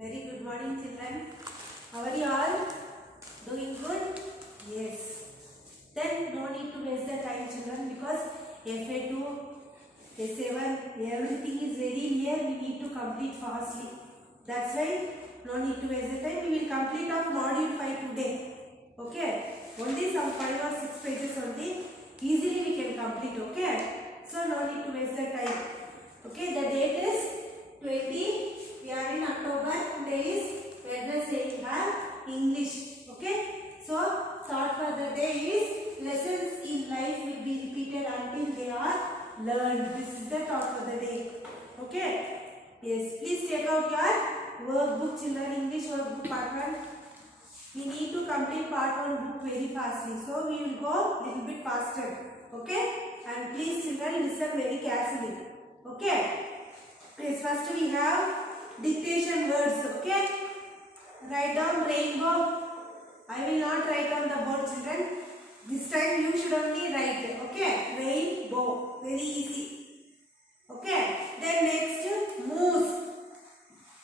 Very good morning, children. How are you all? Doing good? Yes. Then no need to waste the time, children, because FA2, A7, everything is ready here. We need to complete fastly. That's why no need to waste the time. We will complete of module 5 today. Okay? Only some 5 or 6 pages only. Easily we can complete. Okay? So no need to waste the time. Okay? The date is 20. We are in October. Today is Wednesday. We have English. Okay? So thought for the day is lessons in life will be repeated until they are learned. This is the thought for the day. Okay? Yes. Please take out your workbook, children. English workbook part 1. We need to complete part 1 book very fastly. So we will go little bit faster. Okay? And please, children, listen very carefully. Okay? Yes. First we have dictation words. Okay? Write down rainbow. I will not write on the board, children. This time you should only write. Okay? Rainbow. Very easy. Okay? Then next, moose.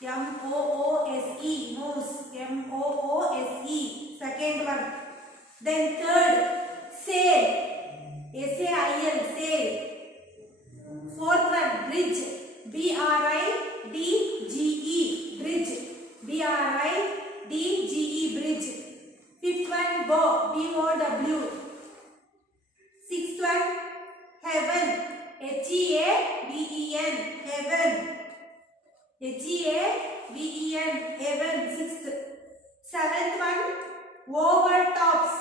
M-O-O-S-E. Moose. M-O-O-S-E. Second one. Then third, sail. S-A-I-L. Sail. Fourth one, bridge. B-R-I-D-G-E. Bridge. B-R-I-D-G-E. Bridge. Fifth one, bow. B-O-W. Sixth one, heaven. H-E-A-V-E-N. Heaven. H-E-A-V-E-N. Heaven. Sixth. Seventh one, over tops.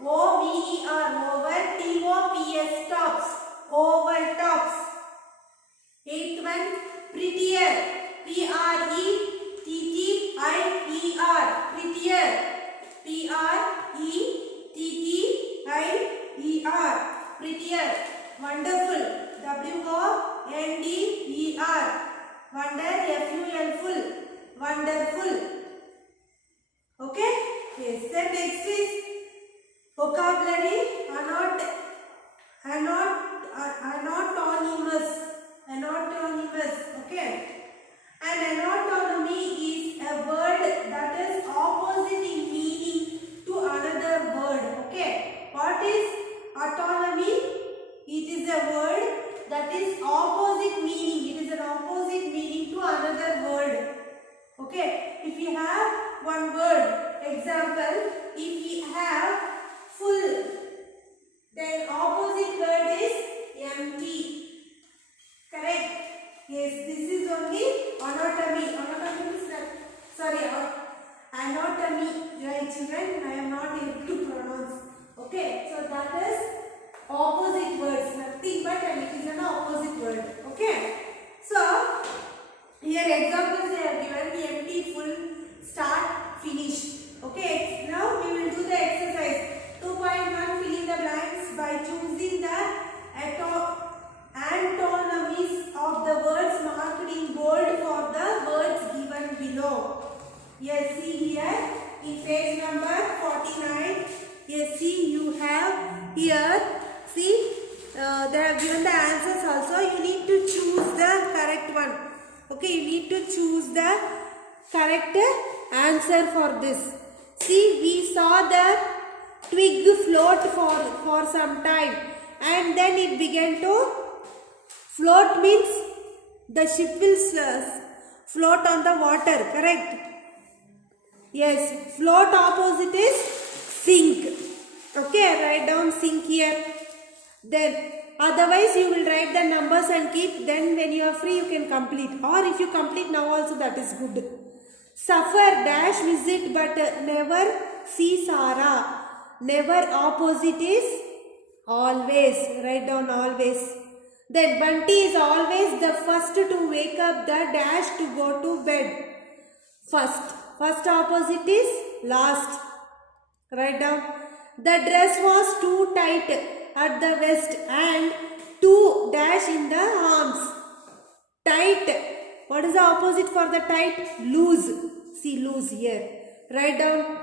O-V-E-R. Over. T-O-P-S. Tops. Over tops. Eighth one, prettier. P-R-E-T-T-I-E-R. Prettier. P-R-E-T-T-I-E-R. Prettier. Wonderful. W-O-N-D-E-R. Wonder. F-U-L. Full. Wonderful. Okay? Yes. Then next is vocabulary. Anonymous. Okay? An anatomy is a word that is opposite in meaning to another word. Okay? What is autonomy? It is a word that is opposite meaning. It is an opposite meaning to another word. Okay? If you have one word, example, if we have full, then opposite word is empty. Correct? Yes, this is only anatomy. Anatomy is anatomy. Right, children? I am not able to pronounce. Okay, so that is opposite words. Nothing but and it is an opposite word. Okay? So, here examples they are given. Empty, full, start, finish. Okay, now we will do the exercise. 2.1, fill in the blanks by choosing the antonyms of the words marked in bold for the words given below. Yes, see here in page number 49. Yes, see you have here. See, they have given the answers also. You need to choose the correct one. Okay, you need to choose the correct answer for this. See, we saw the twig float for some time and then it began to float, means the ship will float on the water, correct? Yes, float opposite is sink. Okay, write down sink here. Then otherwise you will write the numbers and keep, then when you are free you can complete, or if you complete now also that is good. Suffer dash visit but never see Sarah. Never opposite is always. Write down always. Then Bunty is always the first to wake up, the dash to go to bed. First. First opposite is last. Write down. The dress was too tight at the waist and too dash in the arms. Tight. What is the opposite for the tight? Loose. See, loose here. Write down.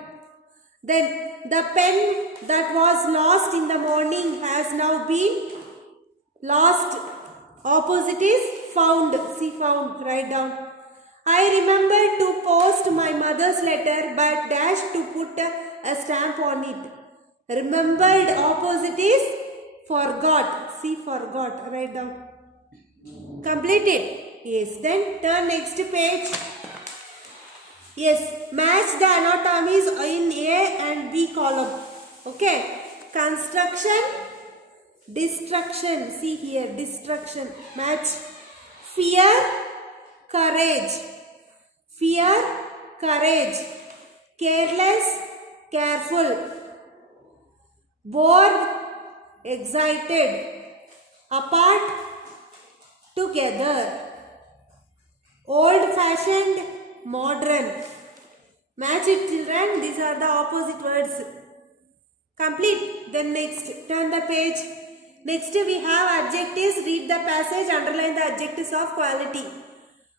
Then the pen that was lost in the morning has now been lost. Opposite is found. See, found. Write down. I remember to post mother's letter but dash to put a stamp on it. Remembered opposite is forgot. See, forgot. Write down. Completed. Yes. Then turn next page. Yes. Match the anatomies in A and B column. Okay. Construction. Destruction. See here. Destruction. Match. Fear. Courage. Fear. Courage. Careless. Careful. Bored. Excited. Apart. Together. Old fashioned. Modern. Match it, children. These are the opposite words. Complete. Then next, turn the page. Next we have adjectives. Read the passage. Underline the adjectives of quality.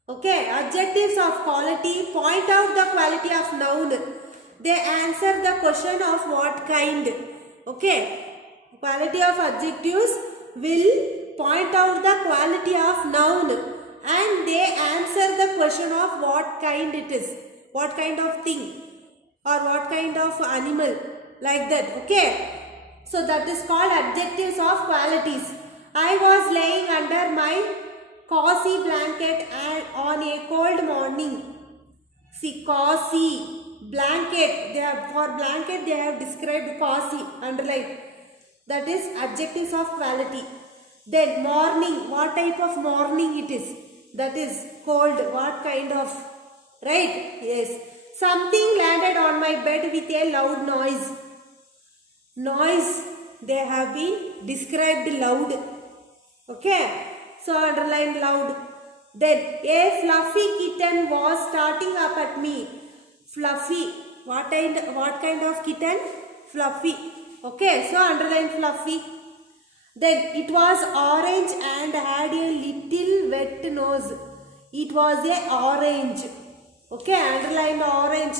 Okay. Adjectives of quality. Point out the quality of noun. They answer the question of what kind. Okay. Quality of adjectives will point out the quality of noun. And they answer the question of what kind it is. What kind of thing. Or what kind of animal. Like that. Okay. So that is called adjectives of qualities. I was laying under my cozy blanket and on a cold morning. See, cozy blanket. They have, for blanket they have described cozy. Underline. That is adjectives of quality. Then morning. What type of morning it is? That is cold. What kind of? Right? Yes. Something landed on my bed with a loud noise. Noise. They have been described loud. Okay. So underline loud. Then a fluffy kitten was starting up at me. Fluffy. What kind of kitten? Fluffy. Okay. So underline fluffy. Then it was orange and had a little wet nose. It was a orange. Okay, underline orange.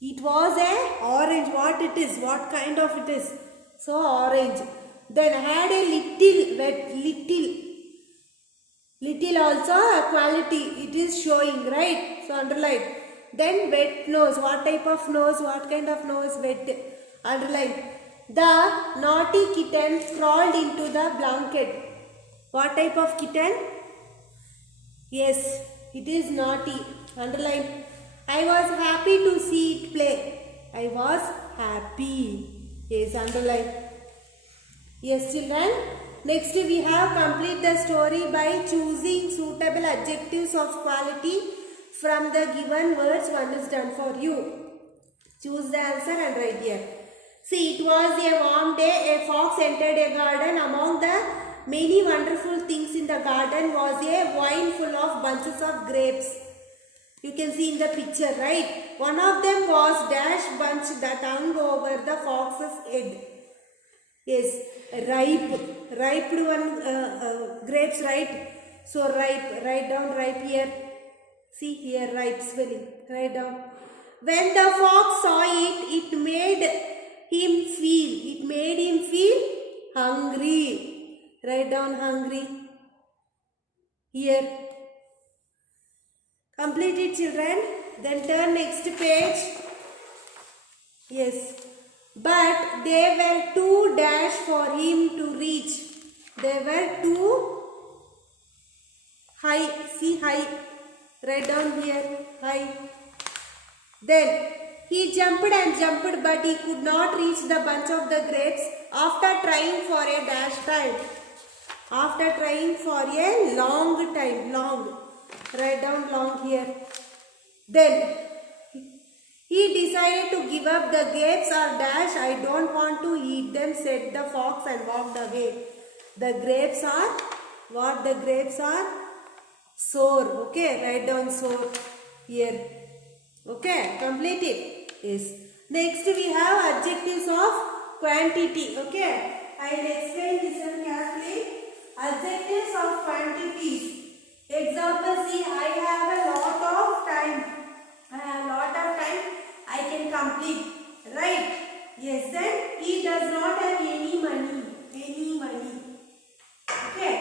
It was a orange. What it is? What kind of it is? So orange. Then had a little wet, little also a quality. It is showing, right? So underline. Then wet nose. What type of nose? What kind of nose? Wet. Underline. The naughty kitten crawled into the blanket. What type of kitten? Yes, it is naughty. Underline. I was happy to see it play. I was happy. Yes, underline. Yes, children. Next we have complete the story by choosing suitable adjectives of quality from the given words. One is done for you. Choose the answer and write here. See, it was a warm day. A fox entered a garden. Among the many wonderful things in the garden was a vine full of bunches of grapes. You can see in the picture, right? One of them was dash bunch that hung over the fox's head. Yes, ripe one grapes, right? So ripe, write down ripe here. See here, ripe spelling, write down. When the fox saw it, it made him feel hungry. Write down hungry. Here. Complete it, children. Then turn next page. Yes. But they were too dash for him to reach. They were too high. See high. Write down here. High. Then he jumped and jumped, but he could not reach the bunch of the grapes after trying for a dash time. After trying for a long time. Long. Write down long here. Then he decided to give up the grapes or dash. I don't want to eat them, said the fox and walked away. The grapes are, what the grapes are? Sour. Okay, write down sour here. Okay, complete it. Yes. Next we have adjectives of quantity. Okay, I will explain this one carefully. Adjectives of quantities. Example, see, I have a lot of time. I have a lot of time. I can complete. Right? Yes, then he does not have any money. Any money. Okay.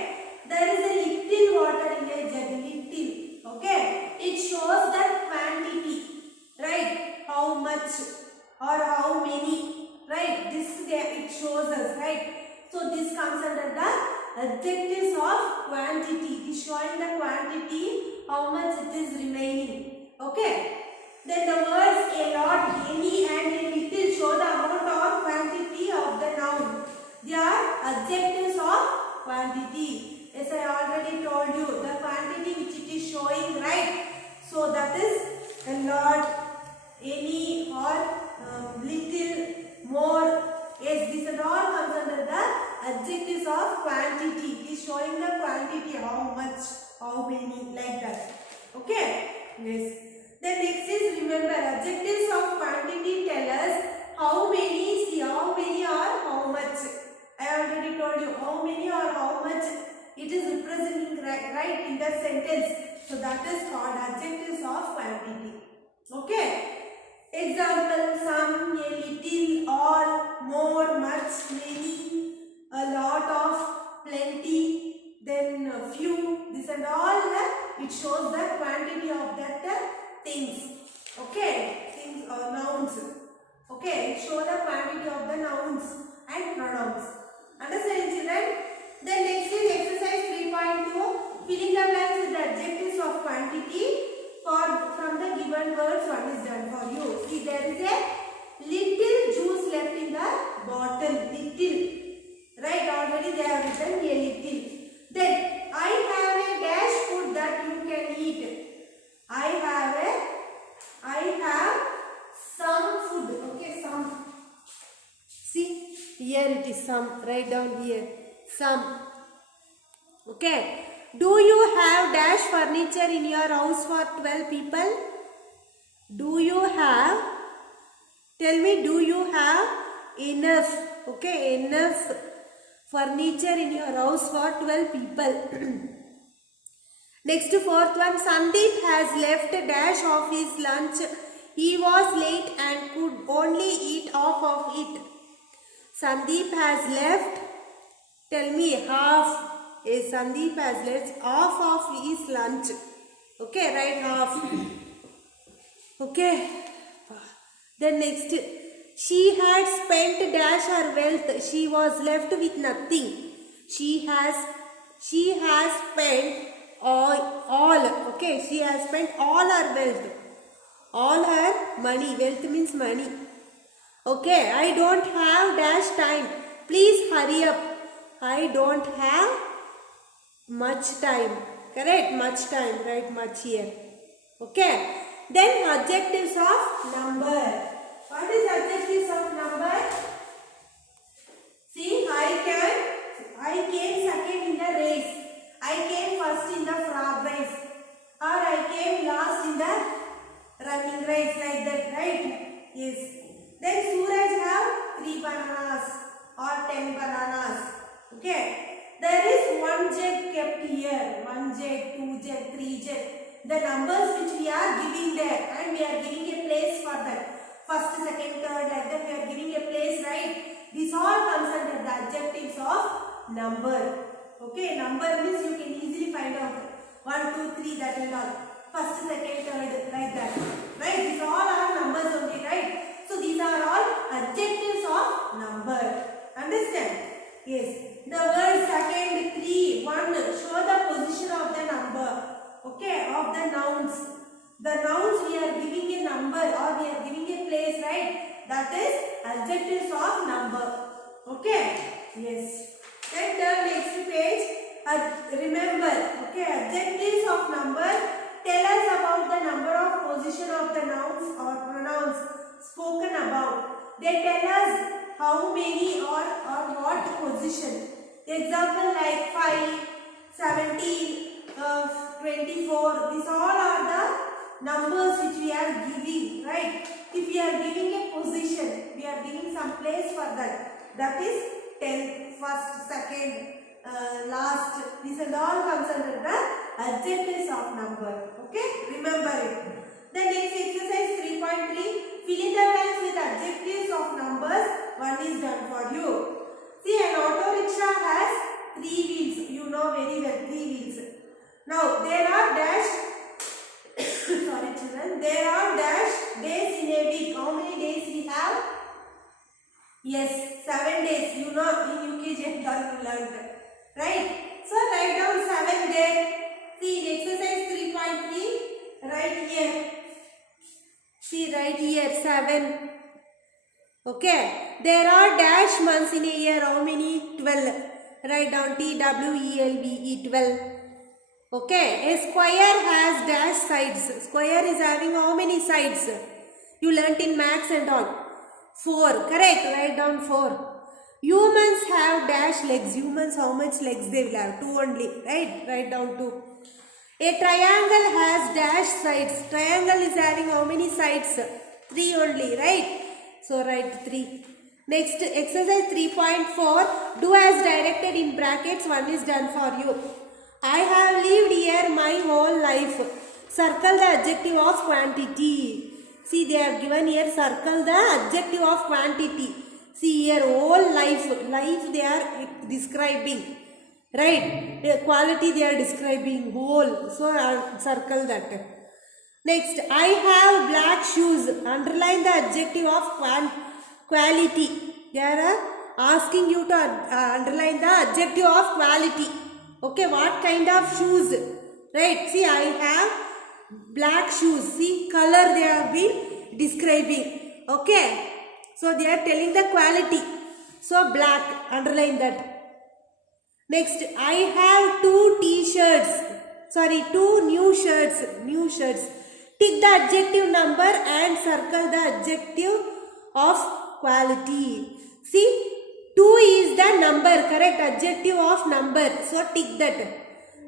There is a little water in a jug. Little. Okay. It shows the quantity. adjectives of quantity. It is showing the quantity, how much it is remaining. Okay. Then the words a lot, any and a little show the amount or quantity of the noun. They are adjectives of quantity. As I already told you, the quantity which it is showing, right? So that is a lot, any or little, more. Yes, these are all comes under the adjectives of quantity. It is showing the quantity, how much, how many, like that. Okay? Yes. Then next is, remember, adjectives of quantity tell us how many, see how many or how much. I already told you how many or how much it is representing, right, in the sentence. So that is called adjectives of quantity. Okay. Example, some, a little, all, more, much, many, a lot of, plenty, then a few, this and all, it shows the quantity of that things. Okay, things or nouns. Okay, show the quantity of the nouns and pronouns. Understand, children? Then next is exercise 3.2. Fill in the blanks with the adjectives of quantity from the given words. One is done for you. See, there is a little juice left in the bottle. Little. Right, already they have written a little. Then, I have a dash food that you can eat. I have some food. Okay, some. See, here it is some. Write down here. Some. Okay. Do you have dash furniture in your house for 12 people? Do you have? Tell me, do you have enough? Okay, enough furniture in your house for 12 people. Next, fourth one. Sandeep has left a dash of his lunch. He was late and could only eat half of it. Sandeep has left. Tell me, half. Sandeep has left half of his lunch. Okay, write half. Okay. Then next, she had spent dash her wealth. She was left with nothing. She has spent all. Okay, she has spent all her wealth. All her money. Wealth means money. Okay, I don't have dash time. Please hurry up. I don't have much time. Correct? Much time. Write much here. Okay. Then adjectives of number. What is adjectives of number? See, I came second in the race. I came first in the frog race. Or I came last in the running race, like that, right? Yes. Then Suraj have 3 bananas or 10 bananas. Okay. There is one jug kept here. 1 jug, 2 jug, 3 jug. The numbers which we are giving there, and we are giving a place for that. First, second, third, like that we are giving a place, right? This all comes under the adjectives of number. Okay, number means you can easily find out 1, 2, 3, that and all. First, second, third, like that. Right? These all are numbers only, right? So these are all adjectives of number. Understand? Yes. The word second, 3, 1 show the position of the number. Okay, of the nouns. The nouns we are giving a number or we are giving a place, right? That is adjectives of number. Okay? Yes. Then turn next page. Remember, okay, adjectives of number tell us about the number of position of the nouns or pronouns spoken about. They tell us how many or what position. Example like 5, 17, 24. These all are the numbers which we are giving, right? If we are giving a position, we are giving some place for that. That is 10th, first, second, last. This and all comes under the adjectives of number. Okay? Remember it. The next exercise 3.3. Fill in the blanks with adjectives of numbers. One is done for you. See, an auto rickshaw has 3 wheels. You know very well, 3 wheels. Now, there are dash, sorry children, there are dash days in a week. How many days we have? Yes, 7 days. You know, in UKG and learned. Right? So write down 7 there. See in exercise 3.3, write here. See right here 7. Okay. There are dash months in a year. How many? 12. Write down TWELVE 12. Okay. A square has dash sides. Square is having how many sides? You learnt in maths and all. 4. Correct. Write down 4. Humans have dash legs. Humans, how much legs they will have? 2 only. Right? Write down 2. A triangle has dash sides. Triangle is having how many sides? 3 only. Right? So write 3. Next, exercise 3.4. Do as directed in brackets. 1 is done for you. I have lived here my whole life. Circle the adjective of quantity. See, they have given here circle the adjective of quantity. See here, whole life. Life they are describing. Right? The quality they are describing. Whole. So, circle that. Next, I have black shoes. Underline the adjective of quality. They are asking you to underline the adjective of quality. Okay, what kind of shoes? Right? See, I have black shoes. See, color they have been describing. Okay. So, they are telling the quality. So, black. Underline that. Next, I have 2 t-shirts. Sorry, 2 new shirts. New shirts. Tick the adjective number and circle the adjective of quality. See, 2 is the number, correct? Adjective of number. So, tick that.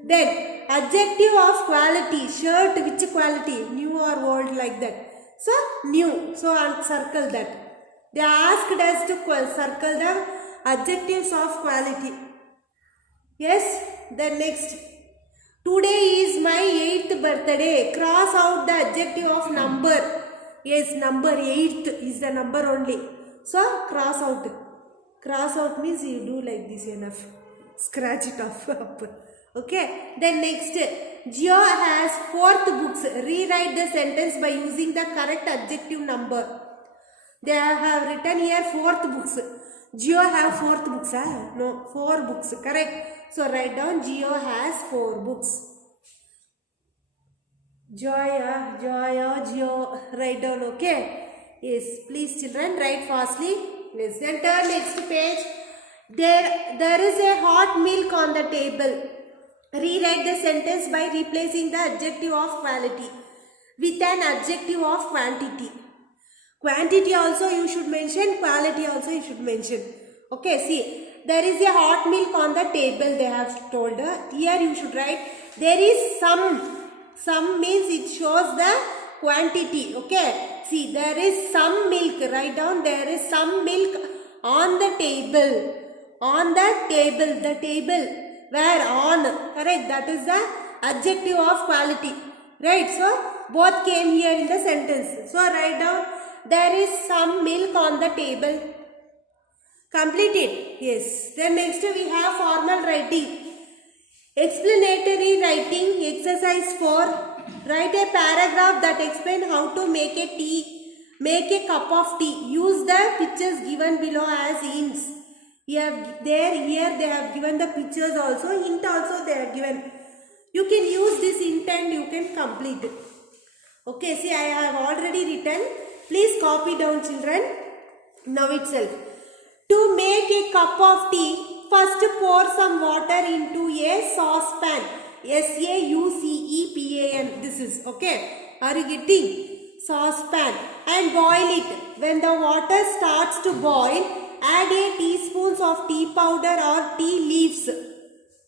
Then, adjective of quality. Shirt, which quality? New or old, like that. So, new. So, circle that. They asked us to circle the adjectives of quality. Yes. Then next. Today is my 8th birthday. Cross out the adjective of number. Yes, number 8th is the number only. So, cross out. Cross out means you do like this enough. Scratch it off. Okay. Then next. Gio has 4th books. Rewrite the sentence by using the correct adjective number. They have written here 4th books. Gio have 4th books. No, 4 books. Correct. So, write down Gio has 4 books. Joya, Gio. Write down, okay? Yes, please children, write fastly. Yes, then turn next page. There is a hot milk on the table. Rewrite the sentence by replacing the adjective of quality with an adjective of quantity. Quantity also you should mention, quality also you should mention. Okay, see. There is a hot milk on the table, they have told her. Here you should write, there is some. Some means it shows the quantity. Okay. See, there is some milk. Write down, there is some milk on the table. On the table. The table. Where? On. Correct. That is the adjective of quality. Right. So, both came here in the sentence. So, write down, there is some milk on the table. Complete it. Yes. Then next we have formal writing. Explanatory writing exercise 4. Write a paragraph that explains how to make a cup of tea. Use the pictures given below as hints. Here they have given the pictures also. Hint also they have given. You can use this hint and you can complete it. Okay. See, I have already written. Please copy down, children. Now itself. To make a cup of tea, first pour some water into a saucepan. SAUCEPAN. This is okay. Are you getting? Saucepan. And boil it. When the water starts to boil, add a teaspoon of tea powder or tea leaves.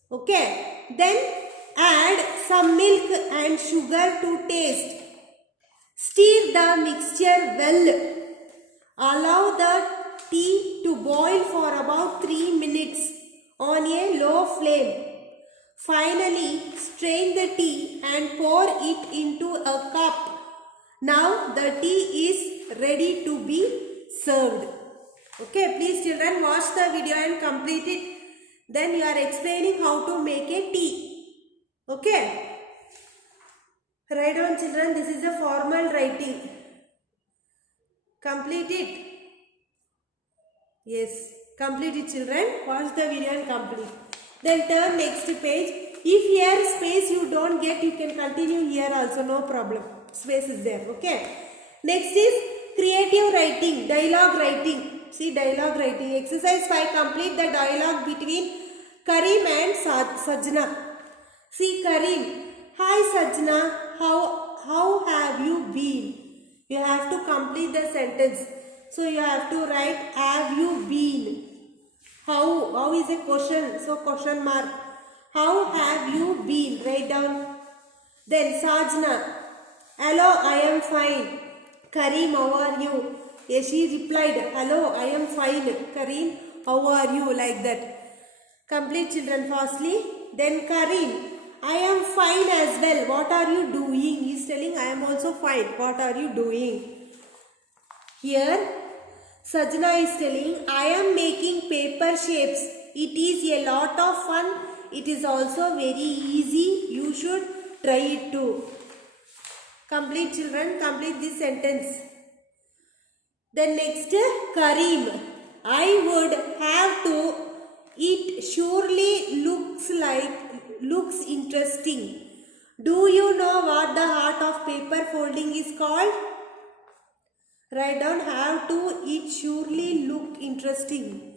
Okay. Then add some milk and sugar to taste. Stir the mixture well. Allow the tea to boil for about 3 minutes on a low flame. Finally, strain the tea and pour it into a cup. Now the tea is ready to be served. Okay, please children watch the video and complete it. Then you are explaining how to make a tea. Okay. Write down, children, this is a formal writing. Complete it. Yes, complete it, children. Watch the video and complete. Then turn next page. If here space you don't get, you can continue here also, no problem. Space is there, okay. Next is creative writing, dialogue writing. See, dialogue writing. Exercise 5, complete the dialogue between Karim and Sajna. See, Karim. Hi Sajna, how have you been? You have to complete the sentence. So you have to write, have you been? How is a question, so question mark. How have you been? Write down. Then Sajna, hello, I am fine. Karim, how are you? Yes, she replied, hello, I am fine. Karim, how are you? Like that. Complete, children, fastly. Then Karim, I am fine as well. What are you doing? He is telling, I am also fine. What are you doing? Here, Sajna is telling, I am making paper shapes. It is a lot of fun. It is also very easy. You should try it too. Complete, children. Complete this sentence. Then next, Karim. I would have to. It surely looks interesting. Do you know what the art of paper folding is called? Write down, have to. It surely look interesting.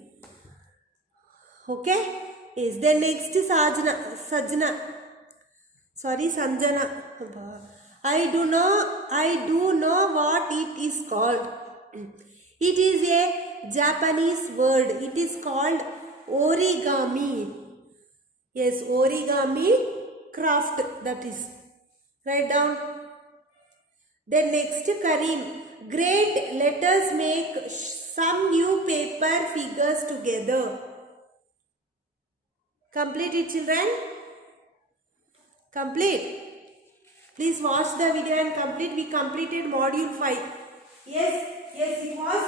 Okay. Yes. Then next Sanjana. I do know what it is called. It is a Japanese word. It is called origami. Yes, origami craft, that is. Write down. Then next, Karim. Great, let us make some new paper figures together. Complete it, children. Complete. Please watch the video and complete. We completed module 5. Yes, it was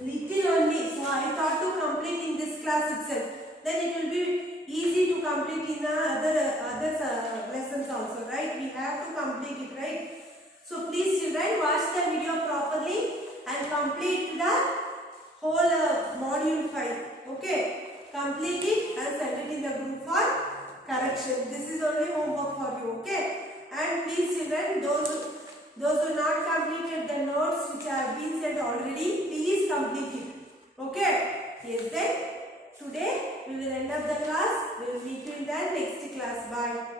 little only. So I thought to complete in this class itself. Then it will be easy to complete in the other lessons also, right? We have to complete it, right? So please, children, watch the video properly and complete the whole module 5. Okay? Complete it and send it in the group for correction. This is only homework for you. Okay? And please, children, those who not completed the notes which have been sent already, please complete it. Okay? Yes, then today we will end up the class. We will meet you in the next class. Bye.